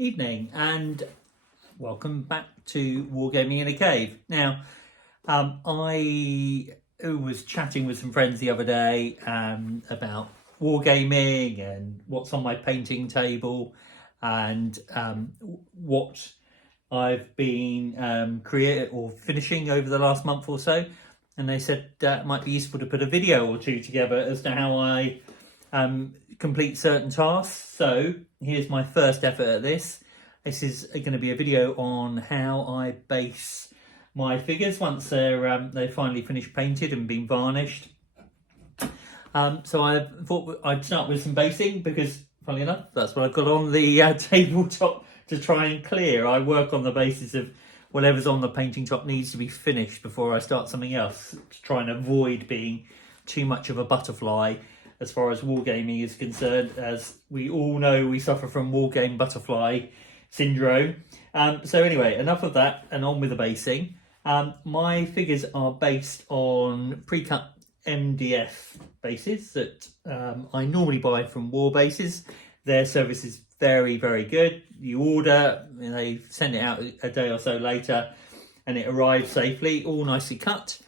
Evening and welcome back to Wargaming in a Cave. Now, I was chatting with some friends the other day about wargaming and what's on my painting table and what I've been creating or finishing over the last month or so. And they said that it might be useful to put a video or two together as to how I complete certain tasks. So here's my first effort at this. This is going to be a video on how I base my figures once they're finally finished painted and been varnished. So I thought I'd start with some basing because, funnily enough, that's what I've got on the tabletop to try and clear. I work on the basis of whatever's on the painting top needs to be finished before I start something else, to try and avoid being too much of a butterfly as far as wargaming is concerned. As we all know, we suffer from wargame butterfly syndrome. So anyway, enough of that and on with the basing. My figures are based on pre-cut MDF bases that I normally buy from Warbases. Their service is very, very good. You order, they send it out a day or so later and it arrives safely, all nicely cut.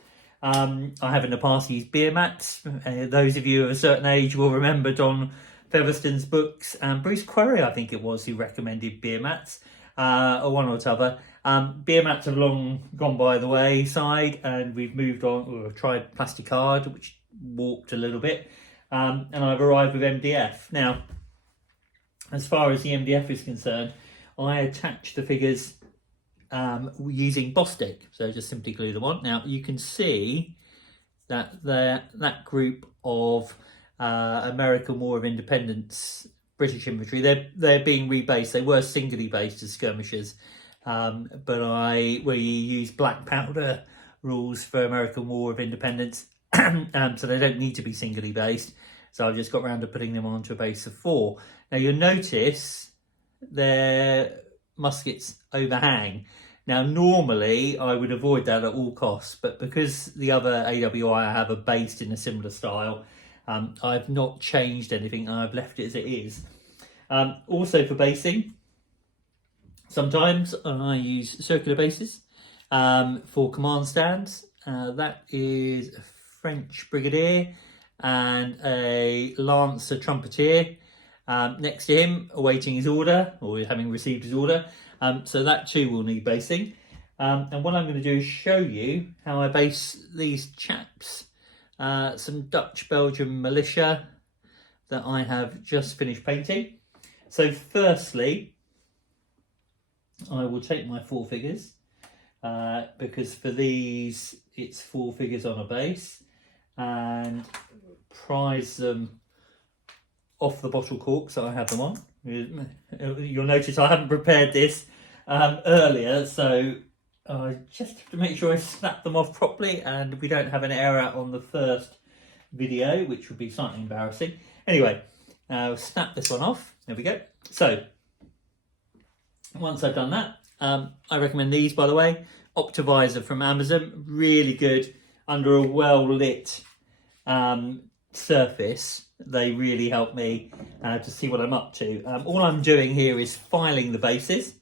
I have in the past used beer mats. Those of you of a certain age will remember Don Featherstone's books, and Bruce Querry, I think it was, who recommended beer mats, or one or t'other. Beer mats have long gone by the wayside, and we've moved on. We've tried plastic hard, which warped a little bit, and I've arrived with MDF. Now, as far as the MDF is concerned, I attach the figures using Bostik, so just simply glue them on. Now you can see that that group of American War of Independence British infantry, they're being rebased. They were singly based as skirmishers, but we use black powder rules for American War of Independence, so they don't need to be singly based. So I've just got round to putting them onto a base of 4. Now you'll notice their muskets overhang. Now normally I would avoid that at all costs, but because the other AWI I have are based in a similar style, I've not changed anything. I've left it as it is. Also for basing, sometimes I use circular bases for command stands. That is a French Brigadier and a Lancer Trumpeter next to him, awaiting his order, or having received his order. So that too will need basing. And what I'm going to do is show you how I base these chaps. Some Dutch Belgian militia that I have just finished painting. So firstly, I will take my 4 figures, because for these it's 4 figures on a base, and prise them off the bottle corks that I have them on. You'll notice I haven't prepared this earlier, so I just have to make sure I snap them off properly and we don't have an error on the first video, which would be slightly embarrassing. Anyway, I'll snap this one off. There we go. So once I've done that, I recommend these, by the way. Optivisor from Amazon, really good under a well-lit surface. They really help me to see what I'm up to. All I'm doing here is filing the bases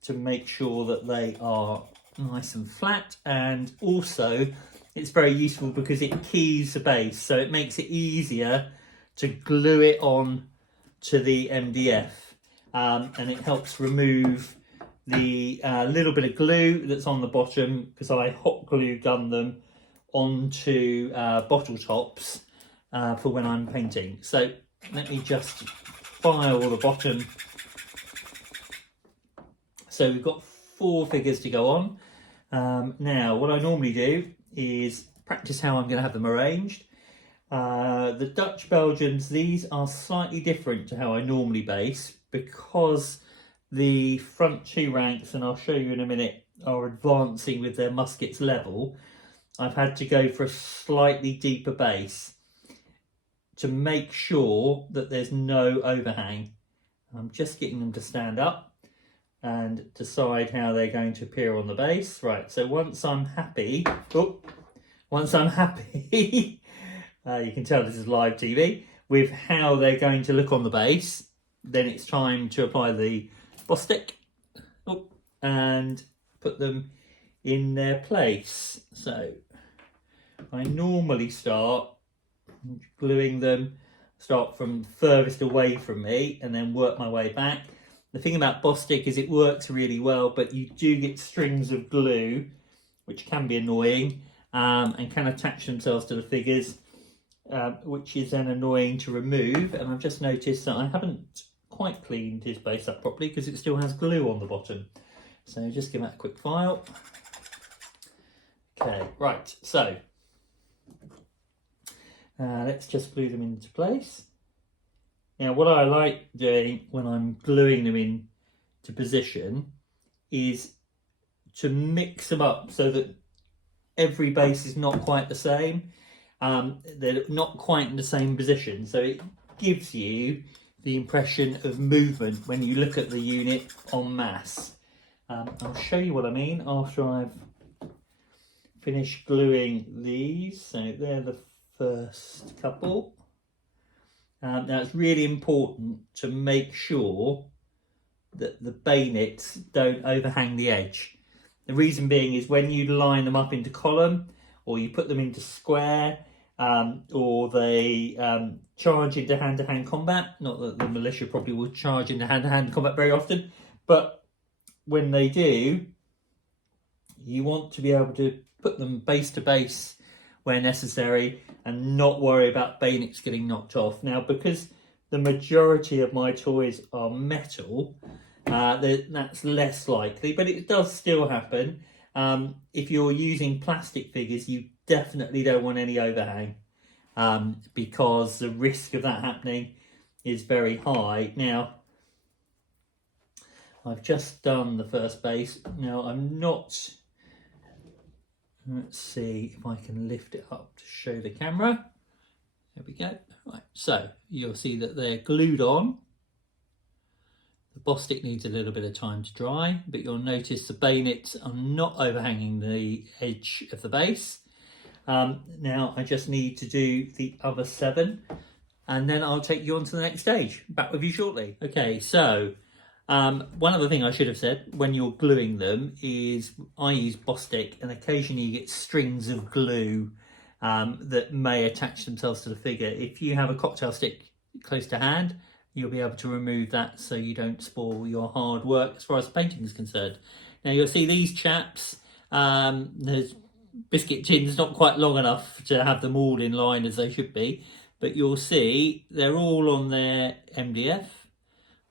to make sure that they are nice and flat, and also it's very useful because it keys the base, so it makes it easier to glue it on to the MDF, and it helps remove the little bit of glue that's on the bottom, because I hot glue gun them onto bottle tops for when I'm painting. So let me just file the bottom. So we've got 4 figures to go on. Now what I normally do is practice how I'm going to have them arranged. The Dutch Belgians, these are slightly different to how I normally base, because the front 2 ranks, and I'll show you in a minute, are advancing with their muskets level. I've had to go for a slightly deeper base to make sure that there's no overhang. I'm just getting them to stand up and decide how they're going to appear on the base. Right, so once I'm happy, you can tell this is live TV, with how they're going to look on the base, then it's time to apply the Bostik, and put them in their place. So I normally start gluing them, start from furthest away from me and then work my way back. The thing about Bostik is it works really well, but you do get strings of glue, which can be annoying, and can attach themselves to the figures, which is then annoying to remove. And I've just noticed that I haven't quite cleaned his base up properly because it still has glue on the bottom. So just give that a quick file. Okay, right, so let's just glue them into place. Now, what I like doing when I'm gluing them into position is to mix them up so that every base is not quite the same. They're not quite in the same position, so it gives you the impression of movement when you look at the unit en masse. I'll show you what I mean after I've finished gluing these. So they're the first couple. Now it's really important to make sure that the bayonets don't overhang the edge. The reason being is when you line them up into column, or you put them into square, or they charge into hand-to-hand combat. Not that the militia probably will charge into hand-to-hand combat very often, but when they do, you want to be able to put them base to base where necessary and not worry about bayonets getting knocked off. Now, because the majority of my toys are metal, that's less likely, but it does still happen. If you're using plastic figures, you definitely don't want any overhang, because the risk of that happening is very high. Now, I've just done the first base. Now, I'm not... Let's see if I can lift it up to show the camera. There we go. Right, so you'll see that they're glued on. The Bostik needs a little bit of time to dry, but you'll notice the bayonets are not overhanging the edge of the base. Now I just need to do the other 7, and then I'll take you on to the next stage. Back with you shortly. Okay, so one other thing I should have said when you're gluing them is I use Bostik, and occasionally you get strings of glue that may attach themselves to the figure. If you have a cocktail stick close to hand, you'll be able to remove that so you don't spoil your hard work as far as painting is concerned. Now you'll see these chaps, there's biscuit tins not quite long enough to have them all in line as they should be, but you'll see they're all on their MDF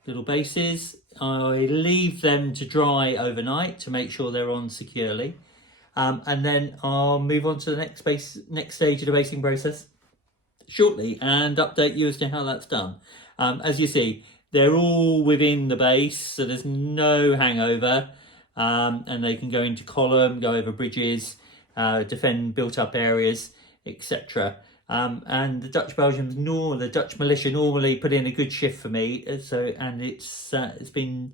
little bases. I leave them to dry overnight to make sure they're on securely, and then I'll move on to the next stage of the basing process shortly and update you as to how that's done. As you see, they're all within the base, so there's no hangover, and they can go into column, go over bridges, defend built-up areas, etc. And the Dutch militia normally put in a good shift for me. And it's been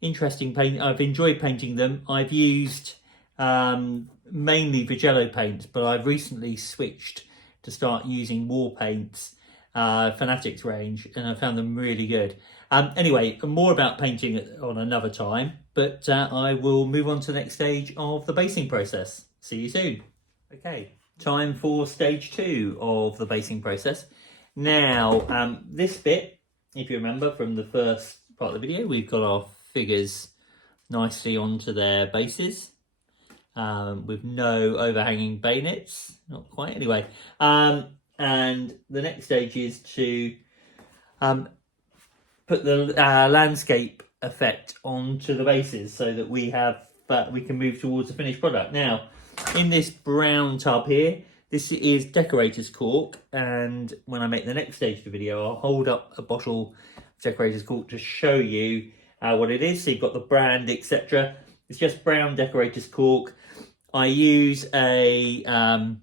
interesting paint. I've enjoyed painting them. I've used mainly Vigello paints, but I've recently switched to start using war paints, Fanatics range, and I found them really good. Anyway, more about painting on another time, but I will move on to the next stage of the basing process. See you soon. Okay. Time for stage 2 of the basing process. Now, this bit, if you remember from the first part of the video, we've got our figures nicely onto their bases, with no overhanging bayonets, not quite anyway. And the next stage is to put the landscape effect onto the bases so that we can move towards the finished product. Now, in this brown tub here, this is decorator's cork, and when I make the next stage of the video, I'll hold up a bottle of decorator's cork to show you what it is. So you've got the brand, etc. It's just brown decorator's cork. I use a I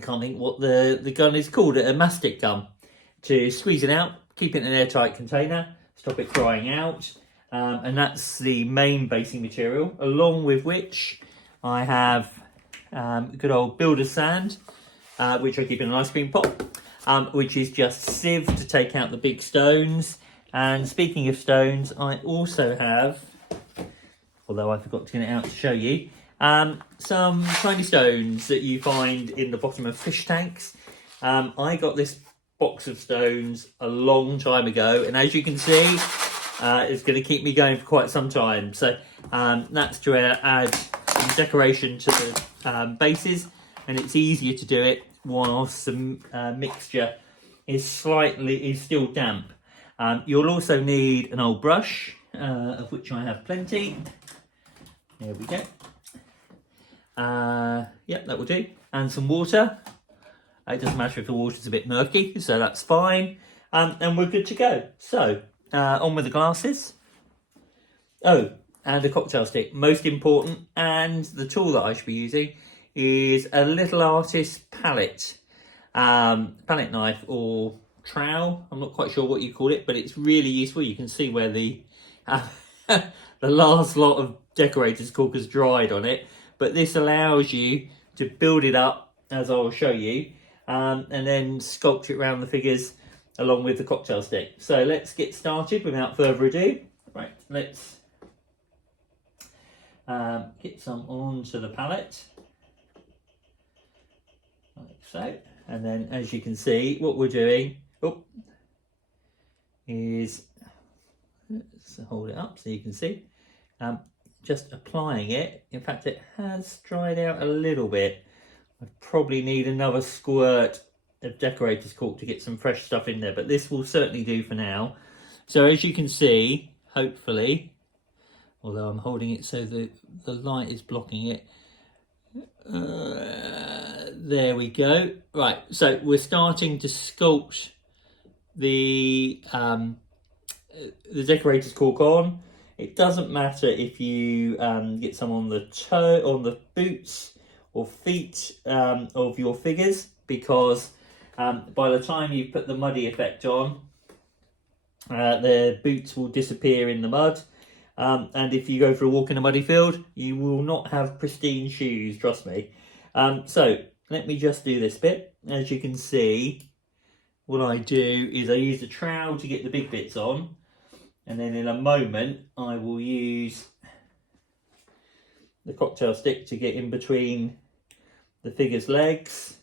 can't think what the gun is called, a mastic gun, to squeeze it out, keep it in an airtight container, stop it drying out, and that's the main basing material, along with which I have good old builder's sand, which I keep in an ice cream pot, which is just sieve to take out the big stones, And speaking of stones, I also have, although I forgot to get it out to show you, some tiny stones that you find in the bottom of fish tanks. I got this box of stones a long time ago, and as you can see, it's going to keep me going for quite some time. So that's to add some decoration to the bases, and it's easier to do it whilst the mixture is still damp. You'll also need an old brush, of which I have plenty. There we go. Yep, that will do. And some water. It doesn't matter if the water's a bit murky, so that's fine. And we're good to go. So, on with the glasses. Oh, and a cocktail stick, most important. And the tool that I should be using is a Little Artist palette. Palette knife or trowel. I'm not quite sure what you call it, but it's really useful. You can see where the the last lot of decorators cork has dried on it. But this allows you to build it up, as I'll show you, and then sculpt it around the figures along with the cocktail stick. So let's get started without further ado. Right, let's get some onto the palette, like so. And then, as you can see, what we're doing is, let's hold it up so you can see, just applying it. In fact, it has dried out a little bit. I probably need another squirt of decorator's cork to get some fresh stuff in there, but this will certainly do for now. So as you can see, hopefully, although I'm holding it so the light is blocking it, there we go. Right, so we're starting to sculpt the decorator's cork on. It doesn't matter if you get some on the boots or feet of your figures, because by the time you put the muddy effect on, the boots will disappear in the mud. And if you go for a walk in a muddy field, you will not have pristine shoes, trust me. So let me just do this bit. As you can see, what I do is I use the trowel to get the big bits on, and then in a moment I will use the cocktail stick to get in between the figure's legs.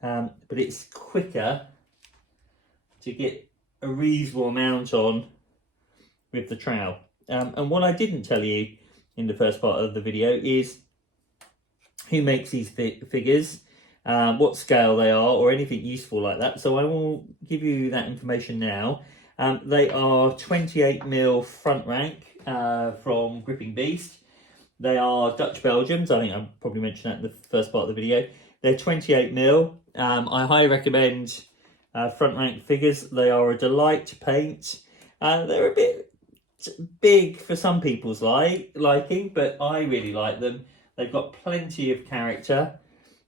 But it's quicker to get a reasonable amount on with the trowel. And what I didn't tell you in the first part of the video is who makes these figures, what scale they are, or anything useful like that. So I will give you that information now. They are 28mm front rank from Gripping Beast. They are Dutch Belgians. I think I probably mentioned that in the first part of the video. They're 28mm. I highly recommend front rank figures. They are a delight to paint. They're a bit big for some people's liking, but I really like them. They've got plenty of character.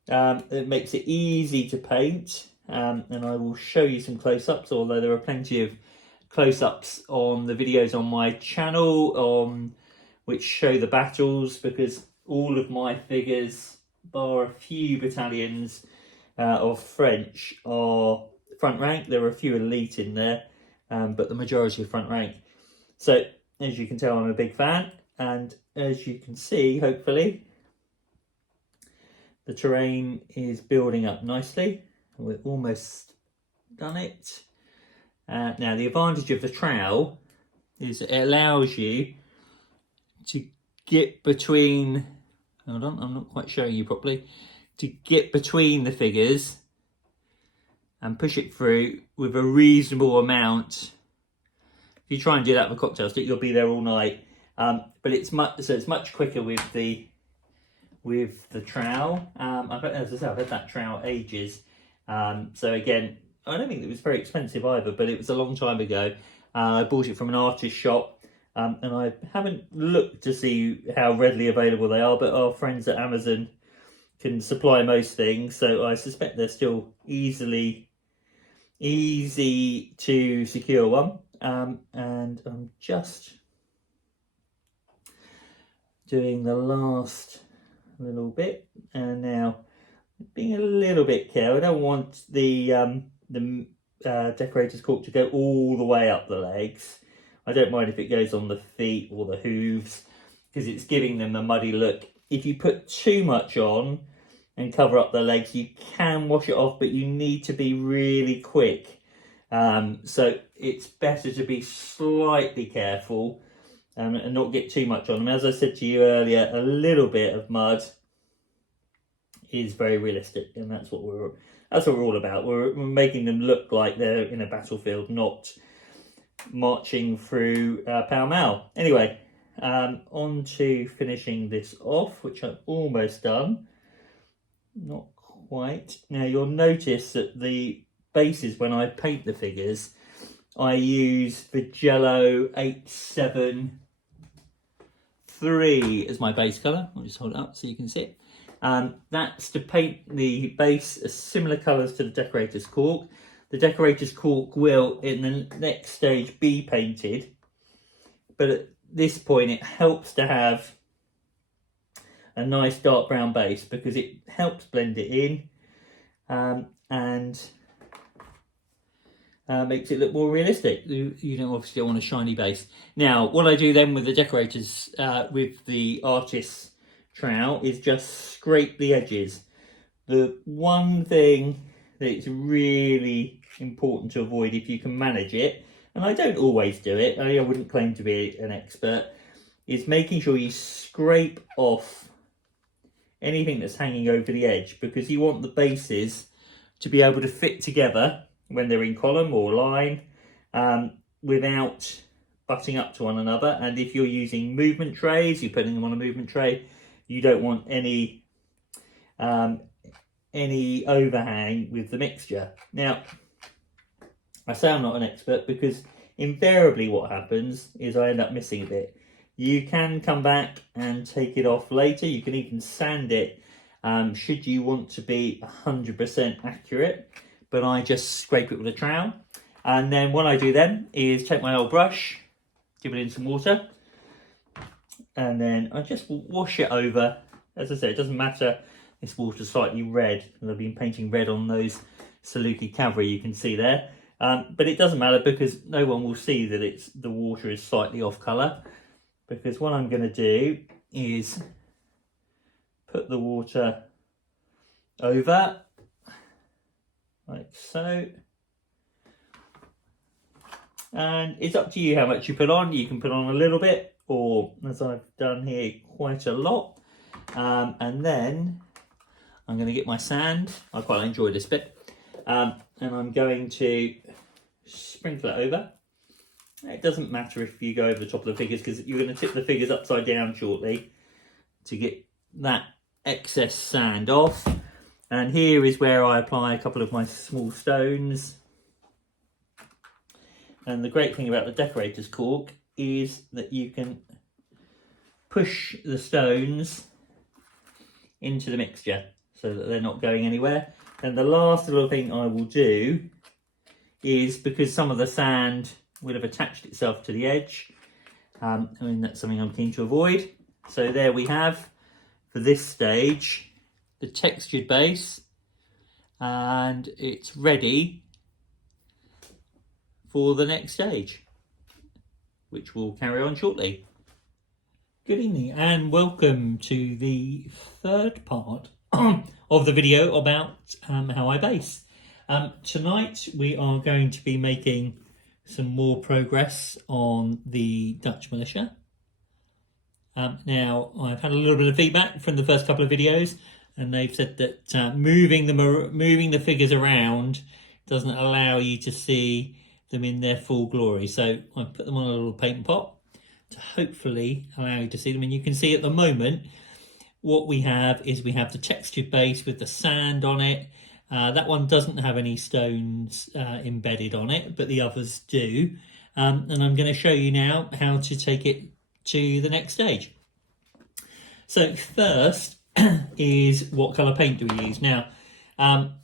It makes it easy to paint, and I will show you some close-ups, although there are plenty of close-ups on the videos on my channel which show the battles, because all of my figures, bar a few battalions of French, are front rank. There are a few elite in there, but the majority are front rank. So as you can tell, I'm a big fan, and as you can see, hopefully, the terrain is building up nicely. We're almost done it. Now, the advantage of the trowel is it allows you to get between, hold on, I'm not quite showing you properly, to get between the figures and push it through with a reasonable amount. If you try and do that with a cocktail stick, you'll be there all night. But it's much quicker with the trowel. As I said, I've had that trowel ages. So again, I don't think it was very expensive either, but it was a long time ago. I bought it from an artist shop, and I haven't looked to see how readily available they are, but our friends at Amazon can supply most things, so I suspect they're still easy to secure one. And I'm just doing the last little bit, and now being a little bit careful. I don't want the decorator's cork to go all the way up the legs. I don't mind if it goes on the feet or the hooves, because it's giving them a muddy look. If you put too much on and cover up the legs, you can wash it off, but you need to be really quick. So it's better to be slightly careful and not get too much on them. As I said to you earlier, a little bit of mud is very realistic, and that's what we're all about. We're making them look like they're in a battlefield, not marching through Pall Mall. Anyway, on to finishing this off, which I'm almost done. Not quite. Now you'll notice that the bases, when I paint the figures, I use the Jello 873 as my base colour. I'll just hold it up so you can see it. That's to paint the base as similar colours to the decorator's cork. The decorator's cork will, in the next stage, be painted, but at this point it helps to have a nice dark brown base because it helps blend it in and makes it look more realistic. You don't obviously want a shiny base. Now, what I do then with the decorators, with the artist's trowel, is just scrape the edges. The one thing that's really important to avoid, if you can manage it, and I don't always do it, I wouldn't claim to be an expert, is making sure you scrape off anything that's hanging over the edge, because you want the bases to be able to fit together when they're in column or line without butting up to one another. And if you're using movement trays, you're putting them on a movement tray, you don't want any overhang with the mixture. Now, I say I'm not an expert because invariably what happens is I end up missing a bit. You can come back and take it off later. You can even sand it should you want to be 100% accurate, but I just scrape it with a trowel. And then what I do then is take my old brush, dip it in some water, and then I just wash it over. As I said, it doesn't matter. This water's slightly red, and I've been painting red on those Saluki Cavalry you can see there. But it doesn't matter because no one will see that the water is slightly off colour. Because what I'm going to do is put the water over, like so. And it's up to you how much you put on. You can put on a little bit, or as I've done here, quite a lot. And then I'm going to get my sand. I quite enjoy this bit. And I'm going to sprinkle it over. It doesn't matter if you go over the top of the figures because you're going to tip the figures upside down shortly to get that excess sand off. And here is where I apply a couple of my small stones. And the great thing about the decorator's cork is that you can push the stones into the mixture so that they're not going anywhere. And the last little thing I will do is, because some of the sand would have attached itself to the edge, I mean, that's something I'm keen to avoid. So there we have, for this stage, the textured base, and it's ready for the next stage, which we'll carry on shortly. Good evening and welcome to the third part of the video about how I base. Tonight we are going to be making some more progress on the Dutch militia. Now, I've had a little bit of feedback from the first couple of videos, and they've said that moving the figures around doesn't allow you to see them in their full glory. So I put them on a little paint pot to hopefully allow you to see them. And you can see at the moment what we have is we have the textured base with the sand on it. That one doesn't have any stones embedded on it, but the others do. And I'm going to show you now how to take it to the next stage. So first is what colour paint do we use? Now,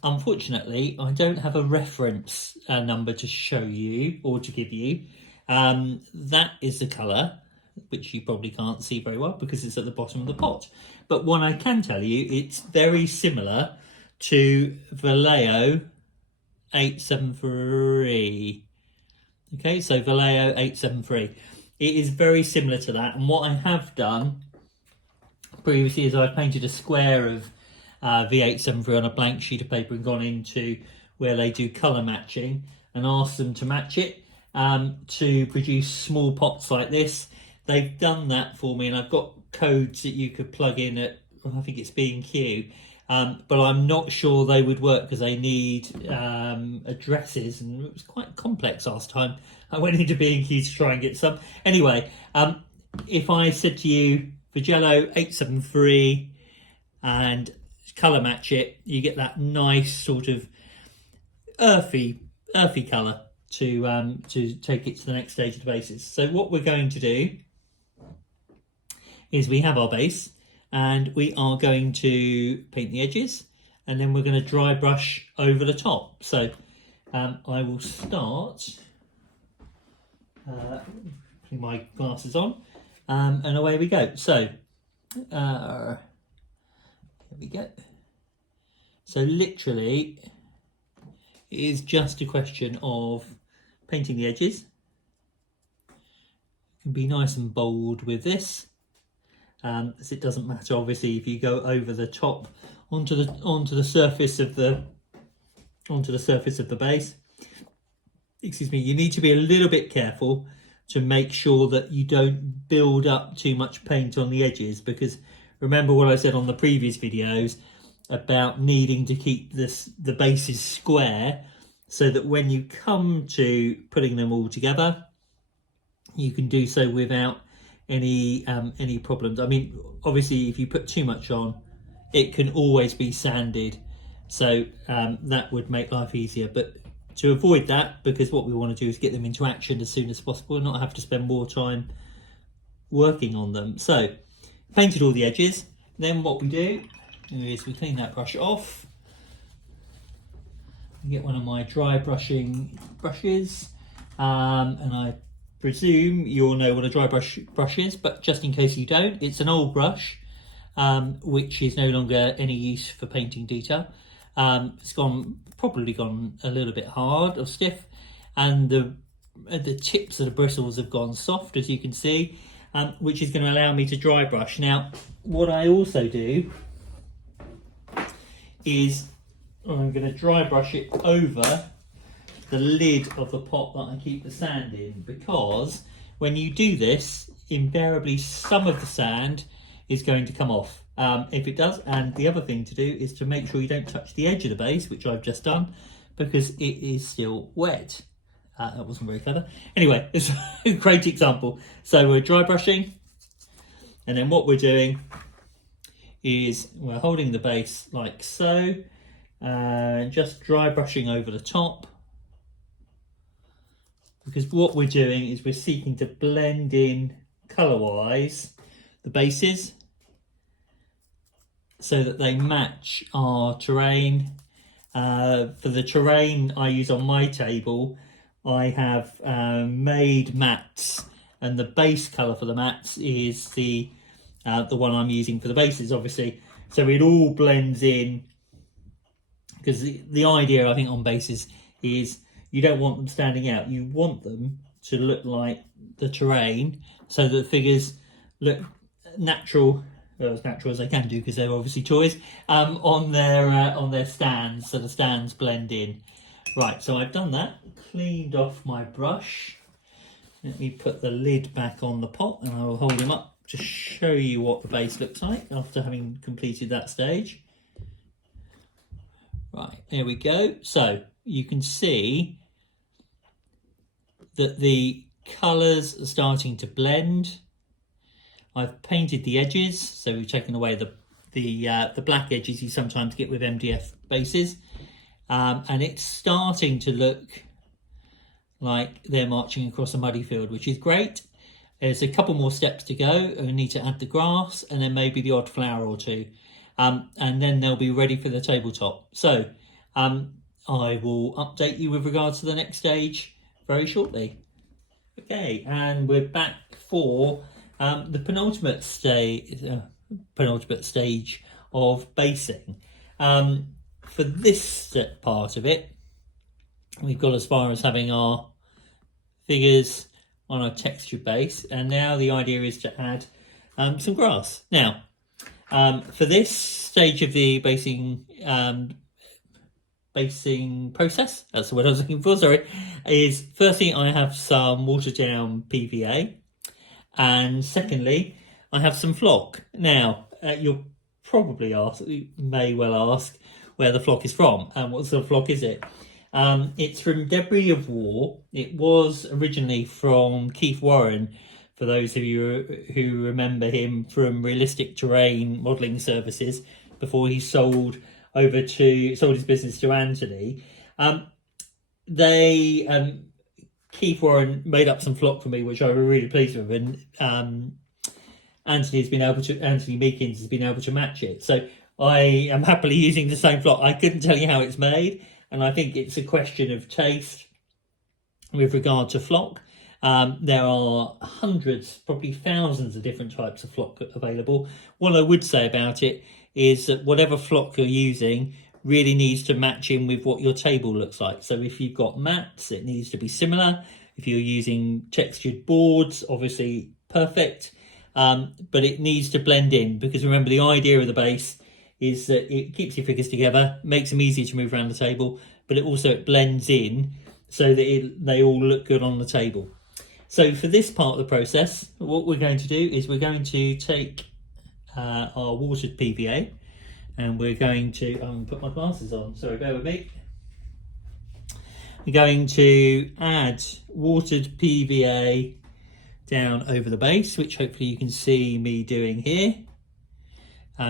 unfortunately, I don't have a reference number to show you or to give you. That is the colour, which you probably can't see very well because it's at the bottom of the pot. But what I can tell you, it's very similar to Vallejo 873. Okay, so Vallejo 873. It is very similar to that, and what I have done previously is I've painted a square of V873 on a blank sheet of paper and gone into where they do colour matching and asked them to match it to produce small pots like this. They've done that for me, and I've got codes that you could plug in at, I think it's B&Q, but I'm not sure they would work because they need addresses, and it was quite complex last time. I went into B&Q to try and get some. Anyway, if I said to you, Vagello 873 and colour match it, you get that nice sort of earthy colour to take it to the next stage of the bases. So what we're going to do is we have our base and we are going to paint the edges, and then we're going to dry brush over the top. So I will start putting my glasses on, and away we go. So here we go. So literally it is just a question of painting the edges. You can be nice and bold with this, as it doesn't matter obviously if you go over the top onto the surface of the base. Excuse me. You need to be a little bit careful to make sure that you don't build up too much paint on the edges, because remember what I said on the previous videos about needing to keep the bases square, so that when you come to putting them all together, you can do so without any problems. I mean, obviously, if you put too much on, it can always be sanded, so that would make life easier. But to avoid that, because what we want to do is get them into action as soon as possible and not have to spend more time working on them. So, painted all the edges. Then what we do is we clean that brush off. I get one of my dry brushing brushes, and I presume you all know what a dry brush is, but just in case you don't, it's an old brush which is no longer any use for painting detail. It's probably gone a little bit hard or stiff, and the tips of the bristles have gone soft, as you can see, which is going to allow me to dry brush. Now, what I also do is I'm going to dry brush it over the lid of the pot that I keep the sand in, because when you do this, invariably some of the sand is going to come off. If it does, and the other thing to do is to make sure you don't touch the edge of the base, which I've just done, because it is still wet. That wasn't very clever. Anyway, it's a great example. So we're dry brushing, and then what we're doing is we're holding the base like so, and just dry brushing over the top, because what we're doing is we're seeking to blend in colour-wise the bases so that they match our terrain. For the terrain I use on my table, I have made mats, and the base colour for the mats is the one I'm using for the bases, obviously. So it all blends in, because the idea I think on bases is you don't want them standing out. You want them to look like the terrain, so that the figures look natural, well, as natural as they can do, because they're obviously toys, on their stands, so the stands blend in. Right, so I've done that, cleaned off my brush. Let me put the lid back on the pot, and I will hold them up to show you what the base looks like after having completed that stage. Right, there we go. So you can see that the colours are starting to blend. I've painted the edges, so we've taken away the black edges you sometimes get with MDF bases, and it's starting to look like they're marching across a muddy field, which is great. There's a couple more steps to go. We need to add the grass and then maybe the odd flower or two, and then they'll be ready for the tabletop. So I will update you with regards to the next stage very shortly. Okay, and we're back for the penultimate stage of basing. For this part of it, we've got as far as having our figures on a textured base, and now the idea is to add some grass. Now, for this stage of the basing process, that's the word I was looking for, sorry, is firstly I have some watered down PVA, and secondly I have some flock. Now, you'll probably ask, you may well ask, where the flock is from and what sort of flock is it. It's from Debris of War. It was originally from Keith Warren, for those of you who remember him from Realistic Terrain Modelling Services, before he sold his business to Anthony. Keith Warren made up some flock for me, which I was really pleased with, and Anthony Meekins has been able to match it. So I am happily using the same flock. I couldn't tell you how it's made, and I think it's a question of taste with regard to flock. There are hundreds, probably thousands of different types of flock available. What I would say about it is that whatever flock you're using really needs to match in with what your table looks like. So if you've got mats, it needs to be similar. If you're using textured boards, obviously perfect. But it needs to blend in, because remember, the idea of the base is that it keeps your figures together, makes them easier to move around the table, but it blends in so that they all look good on the table. So for this part of the process, what we're going to do is we're going to take our watered PVA, and we're going to put my glasses on, sorry, bear with me. We're going to add watered PVA down over the base, which hopefully you can see me doing here.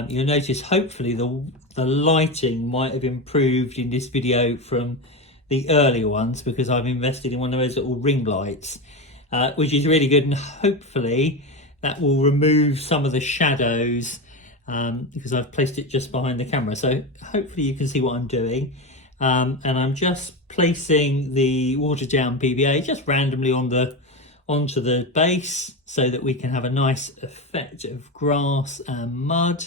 You'll notice hopefully the lighting might have improved in this video from the earlier ones, because I've invested in one of those little ring lights, which is really good, and hopefully that will remove some of the shadows, because I've placed it just behind the camera. So hopefully you can see what I'm doing. And I'm just placing the watered down PVA just randomly onto the base, so that we can have a nice effect of grass and mud.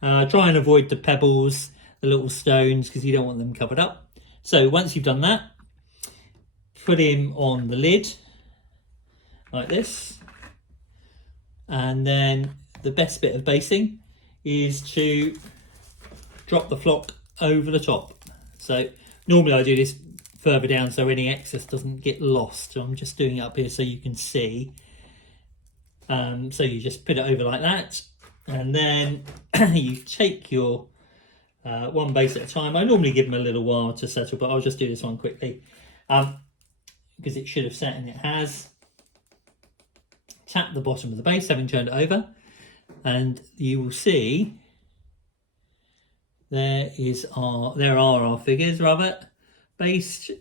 Try and avoid the pebbles, the little stones, because you don't want them covered up. So once you've done that, put him on the lid like this, and then the best bit of basing is to drop the flock over the top. So normally I do this further down so any excess doesn't get lost. So I'm just doing it up here so you can see. So you just put it over like that, and then you take your one base at a time. I normally give them a little while to settle, but I'll just do this one quickly because it should have set, and it has. Tap the bottom of the base, having turned it over, and you will see there are our figures, Robert. Based,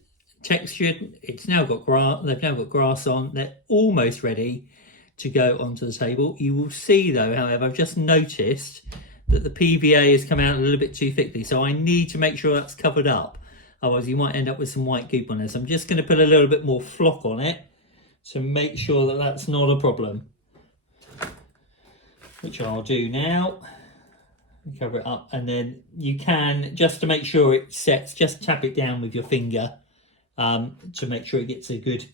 textured. It's now got grass. They've now got grass on. They're almost ready to go onto the table. You will see, though, however, I've just noticed that the PVA has come out a little bit too thickly, so I need to make sure that's covered up. Otherwise, you might end up with some white goop on there. So I'm just going to put a little bit more flock on it to make sure that that's not a problem, which I'll do now. Cover it up, and then you can, just to make sure it sets, just tap it down with your finger to make sure it gets a good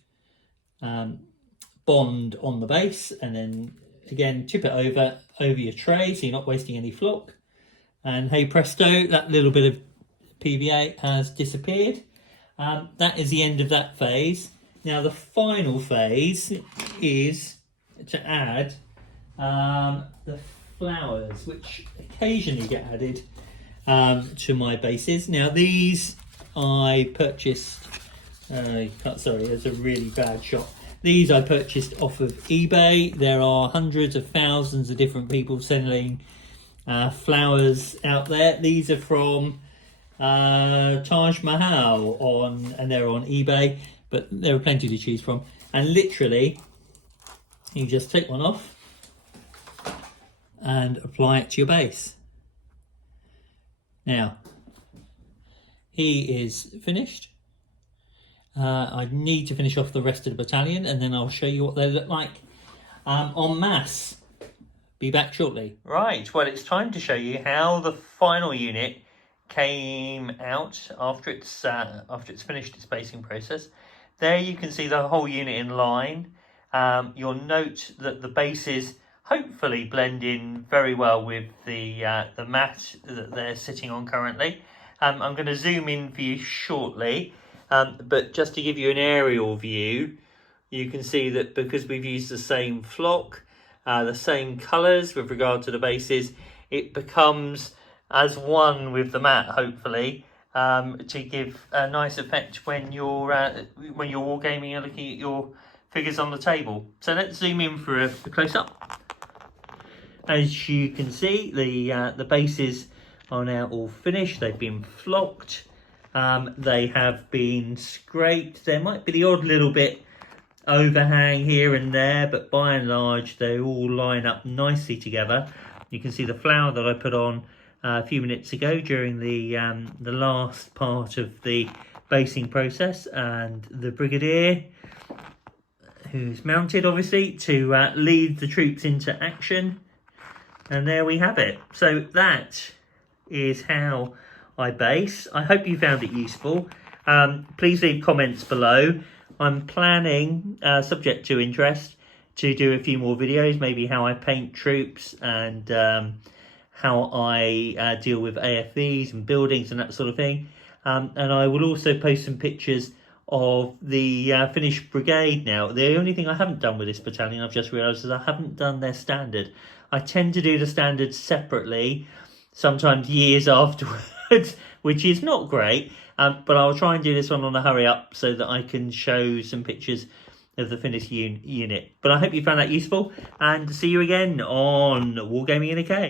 bond on the base, and then again tip it over your tray so you're not wasting any flock, and hey presto, that little bit of PVA has disappeared. That is the end of that phase. Now the final phase is to add the flowers, which occasionally get added to my bases. Now these I purchased, sorry, there's a really bad shot. These I purchased off of eBay. There are hundreds of thousands of different people selling flowers out there. These are from Taj Mahal and they're on eBay, but there are plenty to choose from. And literally, you just take one off and apply it to your base. Now, he is finished. I need to finish off the rest of the battalion, and then I'll show you what they look like en masse. Be back shortly. Right, well, it's time to show you how the final unit came out after it's finished its basing process. There you can see the whole unit in line. You'll note that the bases hopefully blend in very well with the mat that they're sitting on currently. I'm going to zoom in for you shortly, but just to give you an aerial view, you can see that because we've used the same flock, the same colours with regard to the bases, it becomes as one with the mat, hopefully, to give a nice effect when you're wargaming and looking at your figures on the table. So let's zoom in for a close-up. As you can see, the bases are now all finished. They've been flocked. They have been scraped. There might be the odd little bit overhang here and there, but by and large they all line up nicely together. You can see the flower that I put on a few minutes ago during the last part of the basing process, and the Brigadier, who's mounted obviously to lead the troops into action. And there we have it. So that is how I base. I hope you found it useful. Please leave comments below. I'm planning, subject to interest, to do a few more videos, maybe how I paint troops and how I deal with AFVs and buildings and that sort of thing. And I will also post some pictures of the finished brigade now. The only thing I haven't done with this battalion, I've just realised, is I haven't done their standard. I tend to do the standards separately, sometimes years afterwards, which is not great. But I'll try and do this one on a hurry up so that I can show some pictures of the finished unit. But I hope you found that useful, and see you again on Wargaming in a K.